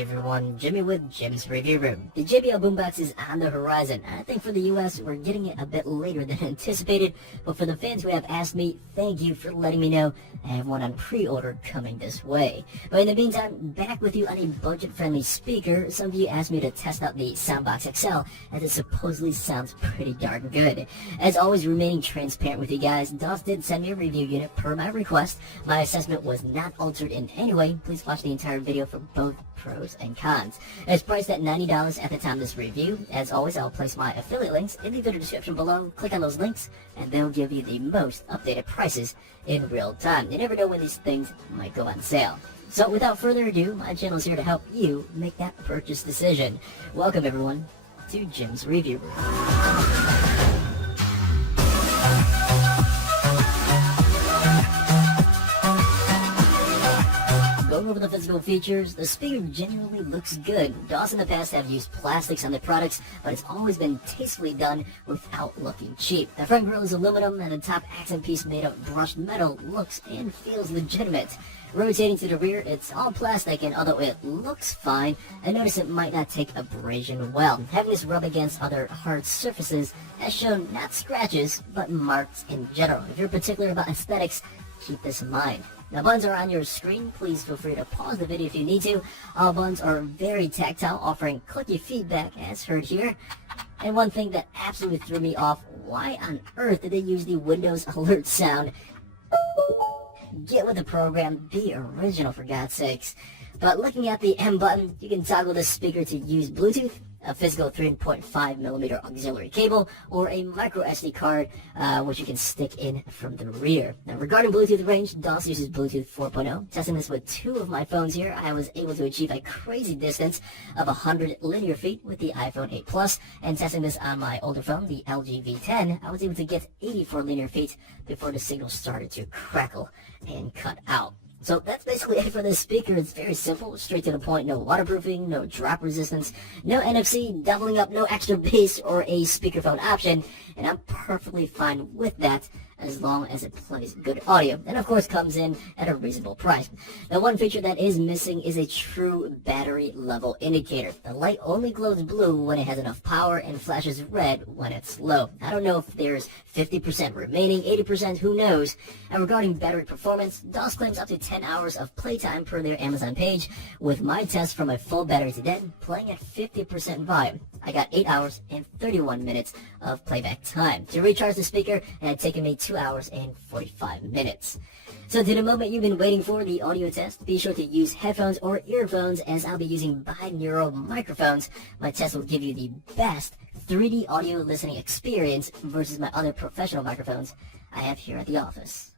Hey everyone, Jimmy with Jim's Review Room. The JBL boombox is on the horizon. I think for the US, we're getting it a bit later than anticipated, but for the fans who have asked me, thank you for letting me know. I have one on pre-order coming this way. But in the meantime, back with you on a budget-friendly speaker. Some of you asked me to test out the Soundbox XL, as it supposedly sounds pretty darn good. As always, remaining transparent with you guys, DOS did send me a review unit per my request. My assessment was not altered in any way. Please watch the entire video for both pros and cons. It's priced at $90 at the time of this review. As always, I'll place my affiliate links in the video description below. Click on those links and they'll give you the most updated prices in real time. You never know when these things might go on sale. So without further ado, my channel is here to help you make that purchase decision. Welcome everyone to Jim's Review Room. Going over the physical features, the speaker genuinely looks good. DOS in the past have used plastics on their products, but it's always been tastefully done without looking cheap. The front grille is aluminum, and the top accent piece made of brushed metal looks and feels legitimate. Rotating to the rear, it's all plastic, and although it looks fine, I notice it might not take abrasion well. Having this rub against other hard surfaces has shown not scratches, but marks in general. If you're particular about aesthetics, keep this in mind. Now, buttons are on your screen. Please feel free to pause the video if you need to. All buttons are very tactile, offering clicky feedback as heard here. And one thing that absolutely threw me off, why on earth did they use the Windows alert sound? Get with the program, be original for God's sakes. But looking at the M button, you can toggle the speaker to use Bluetooth, a physical 3.5mm auxiliary cable, or a micro SD card, which you can stick in from the rear. Now, regarding Bluetooth range, DOS uses Bluetooth 4.0. Testing this with two of my phones here, I was able to achieve a crazy distance of 100 linear feet with the iPhone 8 Plus, and testing this on my older phone, the LG V10, I was able to get 84 linear feet before the signal started to crackle and cut out. So that's basically it for this speaker. It's very simple, straight to the point, no waterproofing, no drop resistance, no NFC, doubling up, no extra bass or a speakerphone option, and I'm perfectly fine with that as long as it plays good audio, and of course comes in at a reasonable price. Now, one feature that is missing is a true battery level indicator. The light only glows blue when it has enough power and flashes red when it's low. I don't know if there's 50% remaining, 80%, who knows. And regarding battery performance, DOS claims up to 10 hours of playtime per their Amazon page, with my test from a full battery to dead playing at 50% volume. I got 8 hours and 31 minutes of playback time. To recharge the speaker, it had taken me 2 hours and 45 minutes. So to the moment you've been waiting for, the audio test, be sure to use headphones or earphones, as I'll be using binaural microphones. My test will give you the best 3D audio listening experience versus my other professional microphones I have here at the office.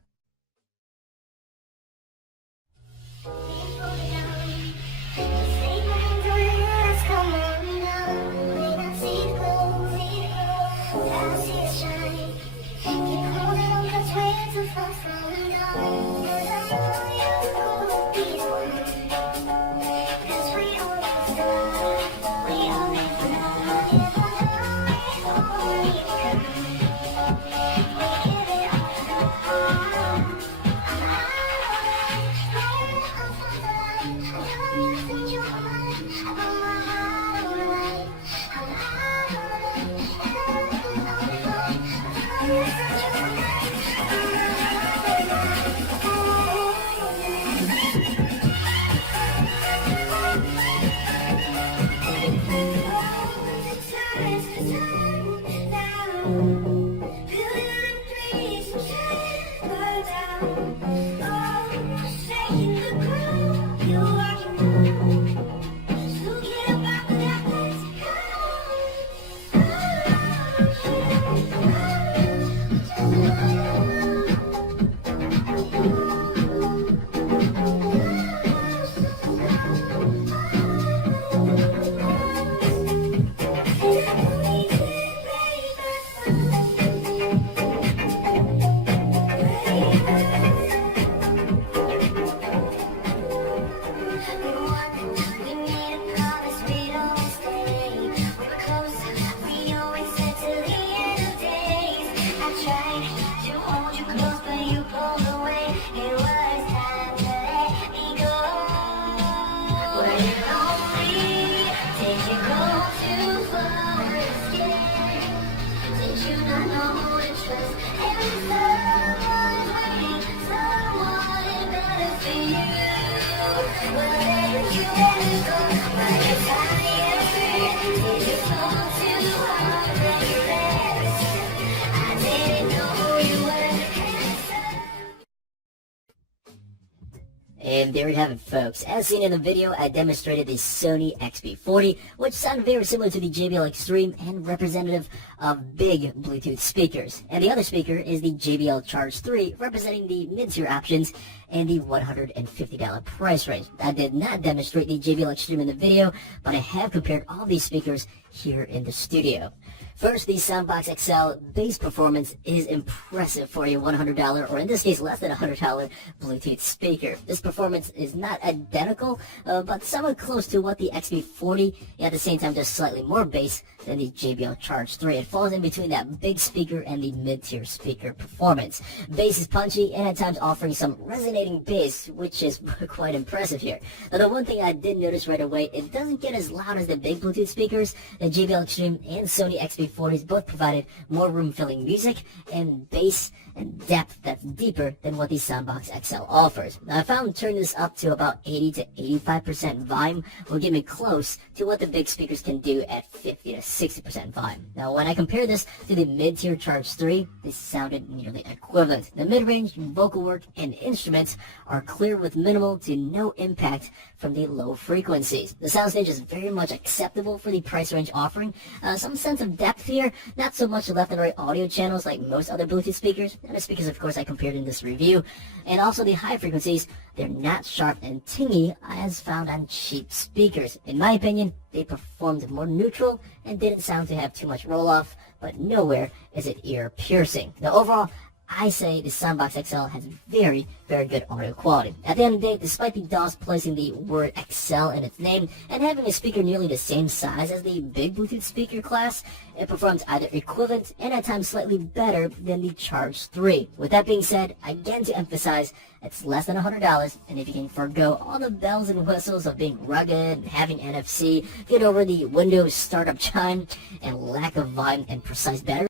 And there you have it, folks. As seen in the video, I demonstrated the Sony XB40, which sounded very similar to the JBL Extreme and representative of big Bluetooth speakers. And the other speaker is the JBL Charge 3, representing the mid-tier options and the $150 price range. I did not demonstrate the JBL Extreme in the video, but I have compared all these speakers here in the studio. First, the Soundbox XL bass performance is impressive for a $100, or in this case less than $100 Bluetooth speaker. This performance is not identical, but somewhat close to what the XB40, and at the same time just slightly more bass than the JBL Charge 3. It falls in between that big speaker and the mid-tier speaker performance. Bass is punchy and at times offering some resonating bass, which is quite impressive here. Now, the one thing I did notice right away, it doesn't get as loud as the big Bluetooth speakers. The JBL Extreme and Sony XB40s both provided more room-filling music and bass and depth that's deeper than what the Soundbox XL offers. Now, I found turning this up to about 80 to 85% volume will get me close to what the big speakers can do at 50 to 60% volume. Now, when I compare this to the mid-tier Charge 3, this sounded nearly equivalent. The mid-range, vocal work, and instruments are clear with minimal to no impact from the low frequencies. The soundstage is very much acceptable for the price range, offering some sense of depth here, not so much left and right audio channels like most other Bluetooth speakers, and the speakers of course I compared in this review, and also the high frequencies, they're not sharp and tingy as found on cheap speakers. In my opinion, they performed more neutral and didn't sound to have too much roll-off, but nowhere is it ear-piercing. Now overall, I say the Soundbox XL has very, very good audio quality. At the end of the day, despite the DOS placing the word XL in its name and having a speaker nearly the same size as the big Bluetooth speaker class, it performs either equivalent and at times slightly better than the Charge 3. With that being said, again to emphasize, it's less than $100, and if you can forgo all the bells and whistles of being rugged and having NFC, get over the Windows startup chime and lack of volume and precise battery